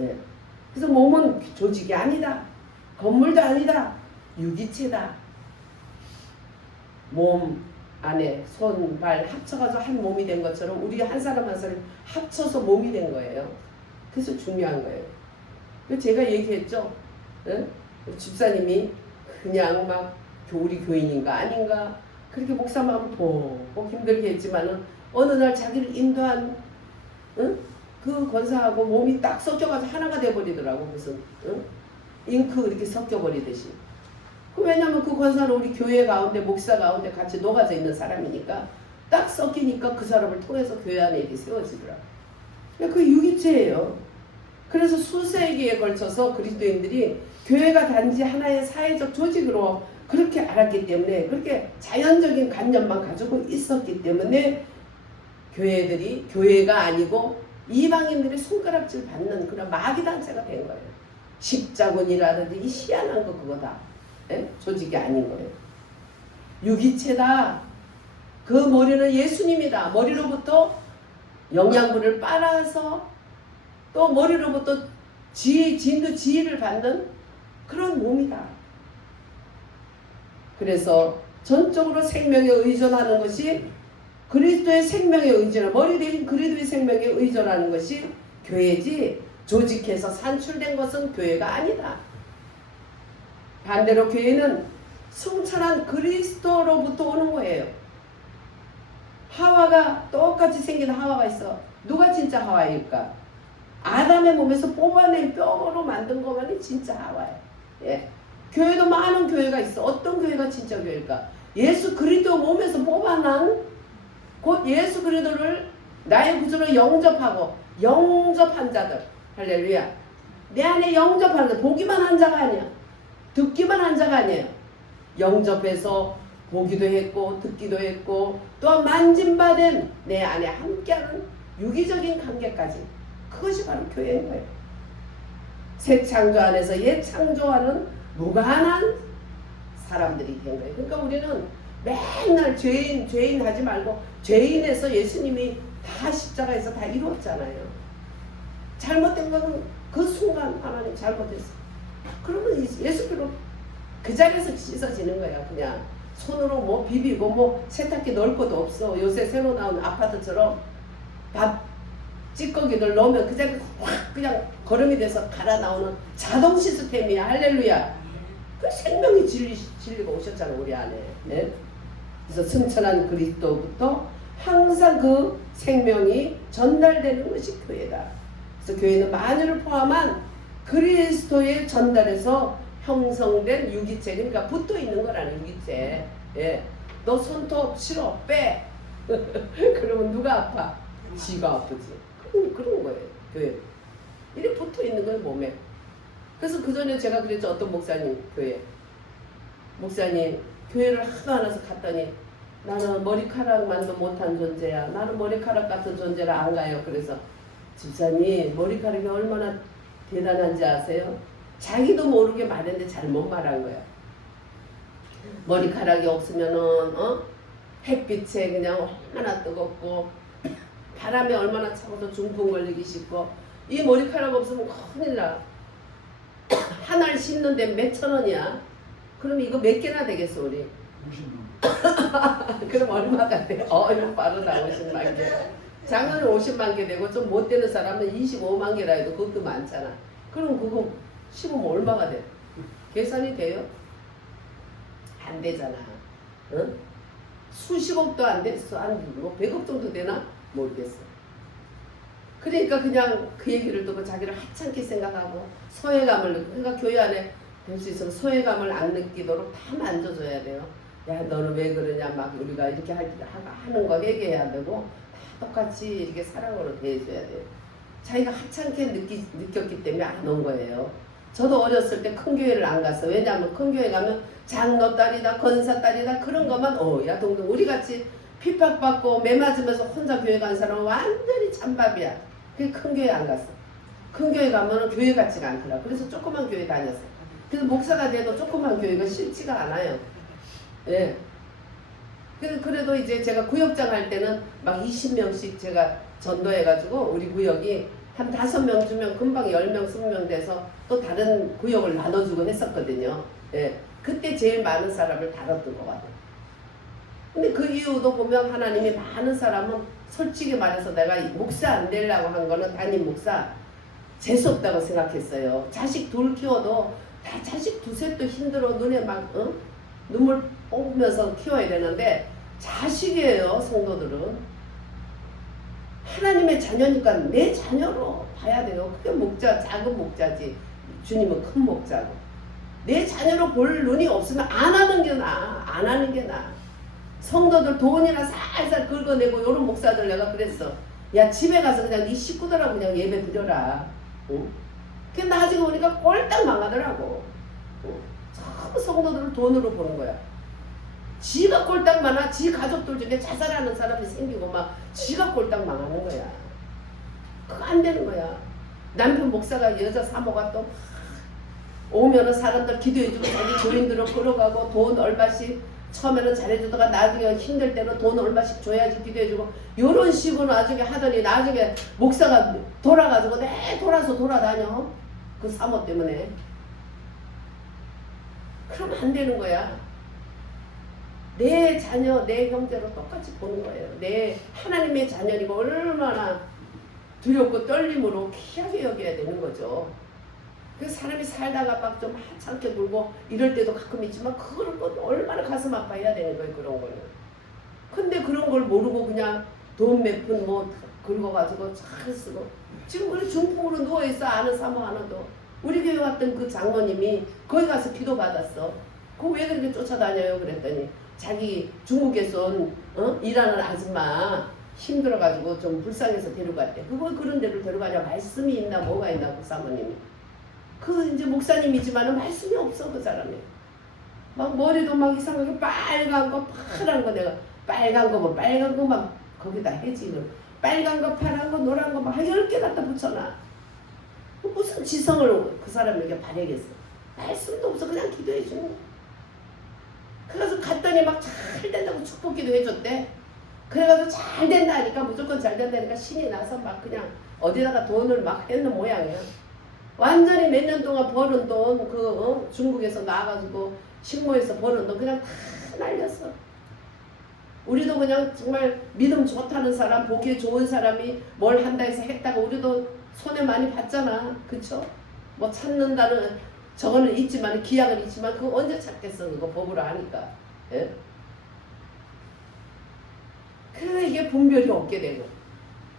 예. 그래서 몸은 조직이 아니다. 건물도 아니다. 유기체다. 몸 안에 손, 발 합쳐가지고 한 몸이 된 것처럼 우리 한 사람 한 사람 합쳐서 몸이 된 거예요. 그래서 중요한 거예요. 제가 얘기했죠. 예? 집사님이 그냥 막 우리 교인인가 아닌가 그렇게 목사 마음 보고 힘들게 했지만은 어느 날 자기를 인도한 그 권사하고 몸이 딱 섞여가지고 하나가 돼버리더라고. 무슨 잉크 이렇게 섞여버리듯이. 왜냐면 그 권사는 우리 교회 가운데 목사 가운데 같이 녹아져 있는 사람이니까 딱 섞이니까 그 사람을 통해서 교회 안에 이렇게 세워지더라고. 그 유기체예요. 그래서 수세기에 걸쳐서 그리스도인들이 교회가 단지 하나의 사회적 조직으로 그렇게 알았기 때문에 그렇게 자연적인 관념만 가지고 있었기 때문에 교회들이 교회가 아니고 이방인들이 손가락질 받는 그런 마귀단체가 된 거예요. 십자군이라든지 이 희한한 거 그거다. 예? 조직이 아닌 거예요. 유기체다. 그 머리는 예수님이다. 머리로부터 영양분을 빨아서 또 머리로부터 진도 지혜를 받는 그런 몸이다. 그래서 전적으로 생명에 의존하는 것이 그리스도의 생명에 의존하는 머리 대신 그리스도의 생명에 의존하는 것이 교회지 조직해서 산출된 것은 교회가 아니다. 반대로 교회는 성찬한 그리스도로부터 오는 거예요. 하와가 똑같이 생긴 하와가 있어. 누가 진짜 하와일까? 아담의 몸에서 뽑아낸 뼈로 만든 것만이 진짜 하와예요. 예. 교회도 많은 교회가 있어. 어떤 교회가 진짜 교회일까? 예수 그리스도 몸에서 뽑아난 곧 예수 그리스도를 나의 구주로 영접하고 영접한 자들. 할렐루야. 내 안에 영접하는 자. 보기만 한 자가 아니야. 듣기만 한 자가 아니에요. 영접해서 보기도 했고 듣기도 했고 또한 만진받은 내 안에 함께하는 유기적인 관계까지. 그것이 바로 교회인 거예요. 새 창조 안에서 옛 창조하는 무관한 사람들이 된 거예요. 그러니까 우리는 맨날 죄인 하지 말고 죄인에서 예수님이 다 십자가에서 다 이루었잖아요. 잘못된 거는 그 순간 하나님 잘못했어. 그러면 예수께로 그 자리에서 씻어지는 거야. 그냥 손으로 뭐 비비고 뭐 세탁기 넣을 것도 없어. 요새 새로 나온 아파트처럼 밥 찌꺼기들 넣으면 그 자리에 확 그냥 거름이 돼서 갈아 나오는 자동 시스템이야. 할렐루야. 그 생명의 진리가 오셨잖아 우리 안에. 네? 그래서 승천한 그리스도부터 항상 그 생명이 전달되는 것이 교회다. 그래서 교회는 만유를 포함한 그리스도의 전달에서 형성된 유기체, 그러니까 붙어 있는 거라는 유기체. 예. 너 손톱 싫어 빼. 그러면 누가 아파? 지가 아프지. 그런 거예요. 교회. 이렇게 붙어 있는 거예요 몸에. 그래서 그 전에 제가 그랬죠. 어떤 목사님 교회. 목사님 교회를 하도 안 와서 갔더니 나는 머리카락만도 못한 존재야. 나는 머리카락 같은 존재를 안 가요. 그래서 집사님 머리카락이 얼마나 대단한지 아세요? 자기도 모르게 말했는데 잘못 말한 거야. 머리카락이 없으면은 햇빛에 그냥 얼마나 뜨겁고 바람에 얼마나 차고서 중풍 걸리기 쉽고 이 머리카락 없으면 큰일 나. 하나를 심는데 몇천 원이야. 그럼 이거 몇 개나 되겠어 우리? 50만. 그럼 얼마가 돼? 이거 빠르다. 50만 개. 작년에 50만 개 되고 좀 못 되는 사람은 25만 개라 해도 그것도 많잖아. 그럼 그거 심으면 얼마가 돼? 계산이 돼요? 안 되잖아. 응? 수십억도 안 됐어. 한 뭐 100억 정도 되나? 모르겠어. 그러니까 그냥 그 얘기를 듣고 자기를 하찮게 생각하고 소외감을 느끼고, 그러니까 교회 안에 될 수 있으면 소외감을 안 느끼도록 다 만져줘야 돼요. 야, 너는 왜 그러냐, 막 우리가 이렇게 하는 거 얘기해야 되고, 다 똑같이 이렇게 사랑으로 대해줘야 돼요. 자기가 하찮게 느꼈기 때문에 안 온 거예요. 저도 어렸을 때 큰 교회를 안 갔어. 왜냐하면 큰 교회 가면 장로 딸이다, 권사 딸이다, 그런 것만, 야, 동동, 우리 같이 핍박받고 매 맞으면서 혼자 교회 간 사람은 완전히 찬밥이야. 그게 큰 교회 안 갔어. 큰 교회 가면 교회 같지가 않더라. 그래서 조그만 교회 다녔어. 그래서 목사가 돼도 조그만 교회가 싫지가 않아요. 예. 그래도 이제 제가 구역장 할 때는 막 20명씩 제가 전도해가지고 우리 구역이 한 5명 주면 금방 10명, 20명 돼서 또 다른 구역을 나눠주고 했었거든요. 예. 그때 제일 많은 사람을 다뤘던 것 같아요. 근데 그 이유도 보면 하나님이 많은 사람은 솔직히 말해서 내가 목사 안 되려고 한 거는 담임 목사 재수없다고 생각했어요. 자식 둘 키워도 다 자식 두셋도 힘들어 눈에 막 눈물 뽑으면서 키워야 되는데 자식이에요. 성도들은 하나님의 자녀니까 내 자녀로 봐야 돼요. 그게 목자, 작은 목자지. 주님은 큰 목자고. 내 자녀로 볼 눈이 없으면 안 하는 게 나아. 안 하는 게 나아. 성도들 돈이나 살살 긁어내고 이런 목사들 내가 그랬어. 야, 집에 가서 그냥 네 식구들하고 그냥 예배 드려라. 응? 근데 나중에 보니까 꼴딱 망하더라고. 전부 성도들을 돈으로 보는 거야. 지가 꼴딱 많아. 지 가족들 중에 자살하는 사람이 생기고 막 지가 꼴딱 망하는 거야. 그거 안 되는 거야. 남편 목사가 여자 사모가 또 오면은 사람들 기도해주고 자기 교인들은 걸어가고 돈 얼마씩 처음에는 잘해주다가 나중에 힘들 때는 돈 얼마씩 줘야지 기도해주고 요런 식으로 나중에 하더니 나중에 목사가 돌아가지고 돌아서 돌아다녀. 그 사모 때문에. 그러면 안 되는 거야. 내 자녀, 내 형제로 똑같이 보는 거예요. 내 하나님의 자녀니까 얼마나 두렵고 떨림으로 귀하게 여겨야 되는 거죠. 그래서 사람이 살다가 막 좀 하찮게 굴고 이럴 때도 가끔 있지만 그걸 얼마나 가슴 아파해야 되는 거예요. 그런 거는. 근데 그런 걸 모르고 그냥 돈 몇 푼 뭐 긁어가지고 잘 쓰고 지금 우리 중풍으로 누워있어. 아는 사모 하나도. 우리 교회 왔던 그 장모님이 거기 가서 기도 받았어. 그거 왜 그렇게 쫓아다녀요? 그랬더니 자기 중국에서 온 일하는 아줌마 힘들어가지고 좀 불쌍해서 데려갔대. 그걸 그런 데로 데려가냐. 말씀이 있나 뭐가 있나 그 사모님이. 그 이제 목사님이지만은 말씀이 없어 그 사람이. 막 머리도 막 이상하게 빨간 거 파란 거 내가 빨간 거만 빨간 거만 거기다 해지. 빨간 거 파란 거 노란 거 막 10개 갖다 붙여놔. 무슨 지성을 그 사람에게 바라겠어. 말씀도 없어. 그냥 기도해 주는 거야. 그래서 갔더니 막 잘 된다고 축복기도 해줬대. 그래가지고 잘 된다니까 무조건 잘 된다니까 신이 나서 막 그냥 어디다가 돈을 막 했는 모양이야. 완전히 몇 년 동안 버는 돈 중국에서 나와가지고 식모에서 버는 돈 그냥 다 날렸어. 우리도 그냥 정말 믿음 좋다는 사람, 보기에 좋은 사람이 뭘 한다 해서 했다고 우리도 손해 많이 봤잖아. 그쵸? 뭐 찾는다는 저거는 있지만 기약은 있지만 그거 언제 찾겠어. 그거 법으로 하니까. 예? 그래 이게 분별이 없게 되고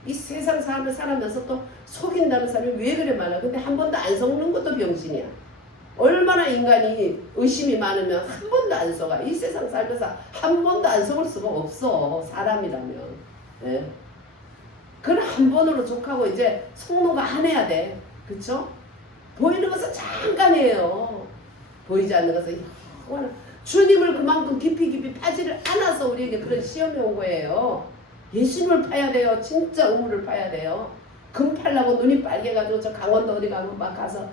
이 세상 사람을 살아면서 또 속인다는 사람이 왜 그래 많아. 근데 한 번도 안 속는 것도 병신이야. 얼마나 인간이 의심이 많으면 한 번도 안 속아. 이 세상 살면서 한 번도 안 속을 수가 없어. 사람이라면. 예? 그건 한 번으로 족하고 이제 속는 거 안 해야 돼. 그쵸? 보이는 것은 잠깐이에요. 보이지 않는 것은 주님을 그만큼 깊이 파지를 않아서 우리에게 그런 시험이 온 거예요. 예수님을 파야 돼요. 진짜 우물을 파야 돼요. 금 팔라고 눈이 빨개가지고 저 강원도 어디 가면 막 가서 막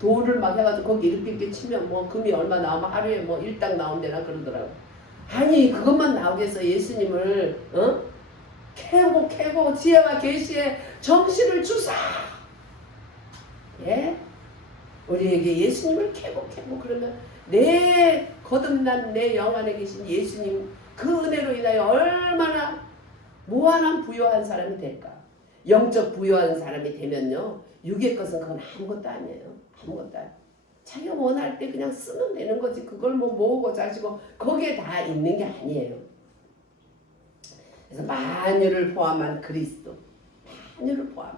돌을 막 해가지고 거기 이렇게 치면 뭐 금이 얼마 나오면 하루에 뭐 1당 나온대나 그러더라고. 아니 그것만 나오겠어. 예수님을 캐고 지혜와 계시에 정신을 주사. 예? 우리에게 예수님을 캐고 그러면 내 거듭난 내 영 안에 계신 예수님 그 은혜로 인하여 얼마나 무한한 부요한 사람이 될까. 영적 부요한 사람이 되면요 육의 것은 그건 아무것도 아니에요. 아무것도 아니에요. 자기가 원할 때 그냥 쓰면 되는 거지. 그걸 뭐 모으고 자시고 거기에 다 있는 게 아니에요. 그래서 만유를 포함한 그리스도, 만유를 포함.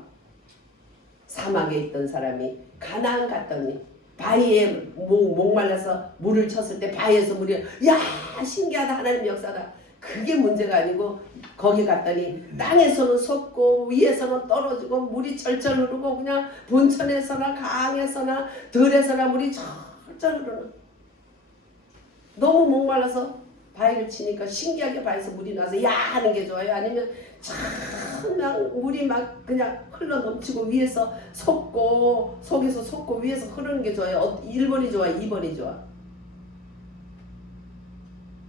사막에 있던 사람이 가나안 갔더니 바위에 목말라서 물을 쳤을 때 바위에서 물이 야 신기하다 하나님 역사다. 그게 문제가 아니고 거기 갔더니 땅에서는 솟고 위에서는 떨어지고 물이 절절 흐르고 그냥 본천에서나 강에서나 들에서나 물이 절절 흐르는. 너무 목말라서 바위를 치니까 신기하게 바위에서 물이 나서 야 하는 게 좋아요? 아니면 그냥 물이 막 그냥 흘러 넘치고 위에서 솟고 속에서 솟고 위에서 흐르는 게 좋아요? 1번이 좋아? 2번이 좋아?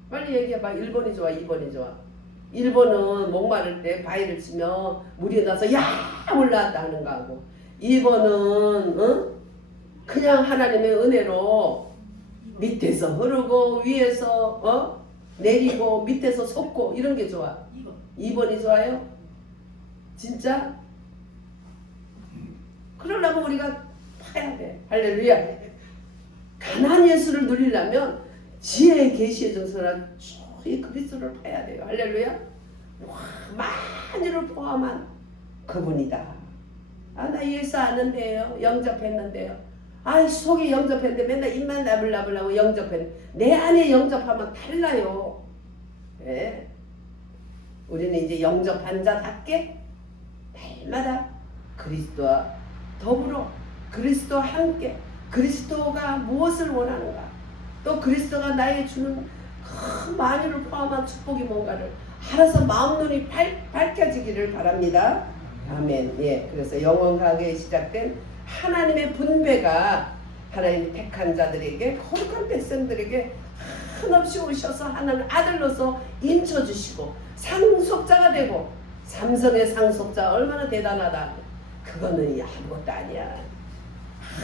빨리 얘기해봐. 1번이 좋아? 2번이 좋아? 1번은 목마를 때 바위를 치면 물이 나서 야 올라왔다 하는 거하고 2번은 그냥 하나님의 은혜로 밑에서 흐르고 위에서 내리고 밑에서 솟고 이런 게 좋아. 2번이 좋아요? 진짜? 그러려면 우리가 파야 돼. 할렐루야. 가나안 예수를 누리려면 지혜의 계시의 정서라 이 그리스도를 파야 돼요. 할렐루야. 와, 만유를 포함한 그분이다. 아, 나 예수 아는데요. 영접했는데요. 아, 속이 영접했는데 맨날 입만 나불나불하고 영접했는데 내 안에 영접하면 달라요. 네. 우리는 이제 영접한 자답게 날마다 그리스도와 더불어 그리스도와 함께 그리스도가 무엇을 원하는가 또 그리스도가 나에게 주는 큰 만유를 포함한 축복이 뭔가를 알아서 마음 눈이 밝혀지기를 바랍니다. 아멘. 예, 그래서 영원하게 시작된 하나님의 분배가 하나님 택한 자들에게 거룩한 백성들에게 한없이 오셔서 하나님 아들로서 인쳐주시고 상속자가 되고 삼성의 상속자 얼마나 대단하다. 그거는 아무것도 아니야.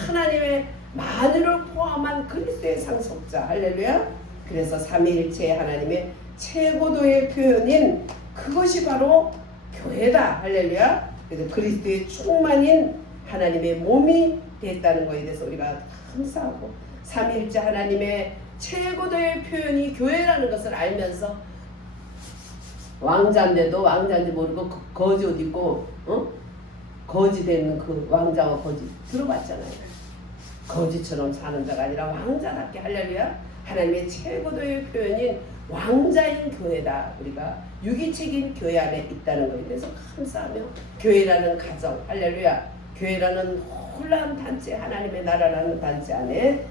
하나님의 만유를 포함한 그리스도의 상속자. 할렐루야. 그래서 삼위일체 하나님의 최고도의 표현인 그것이 바로 교회다. 할렐루야. 그래서 그리스도의 충만인 하나님의 몸이 됐다는 것에 대해서 우리가 감사하고 삼위일체 하나님의 최고도의 표현이 교회라는 것을 알면서 왕자인데도 왕자인지 모르고 거지 옷 입고 거지 되는 그 왕자와 거지 들어봤잖아요. 거지처럼 사는 자가 아니라 왕자답게 할렐루야. 하나님의 최고도의 표현인 왕자인 교회다. 우리가 유기체인 교회 안에 있다는 것에 대해서 감사하며 교회라는 가정 할렐루야. 교회라는 놀라운 단체 하나님의 나라라는 단체 안에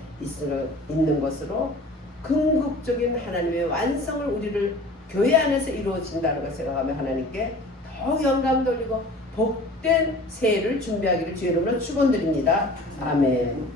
있는 것으로 궁극적인 하나님의 완성을 우리를 교회 안에서 이루어진다는 것을 생각하며 하나님께 더욱 영감 돌리고 복된 새해를 준비하기를 주의 이름으로 축원드립니다. 아멘.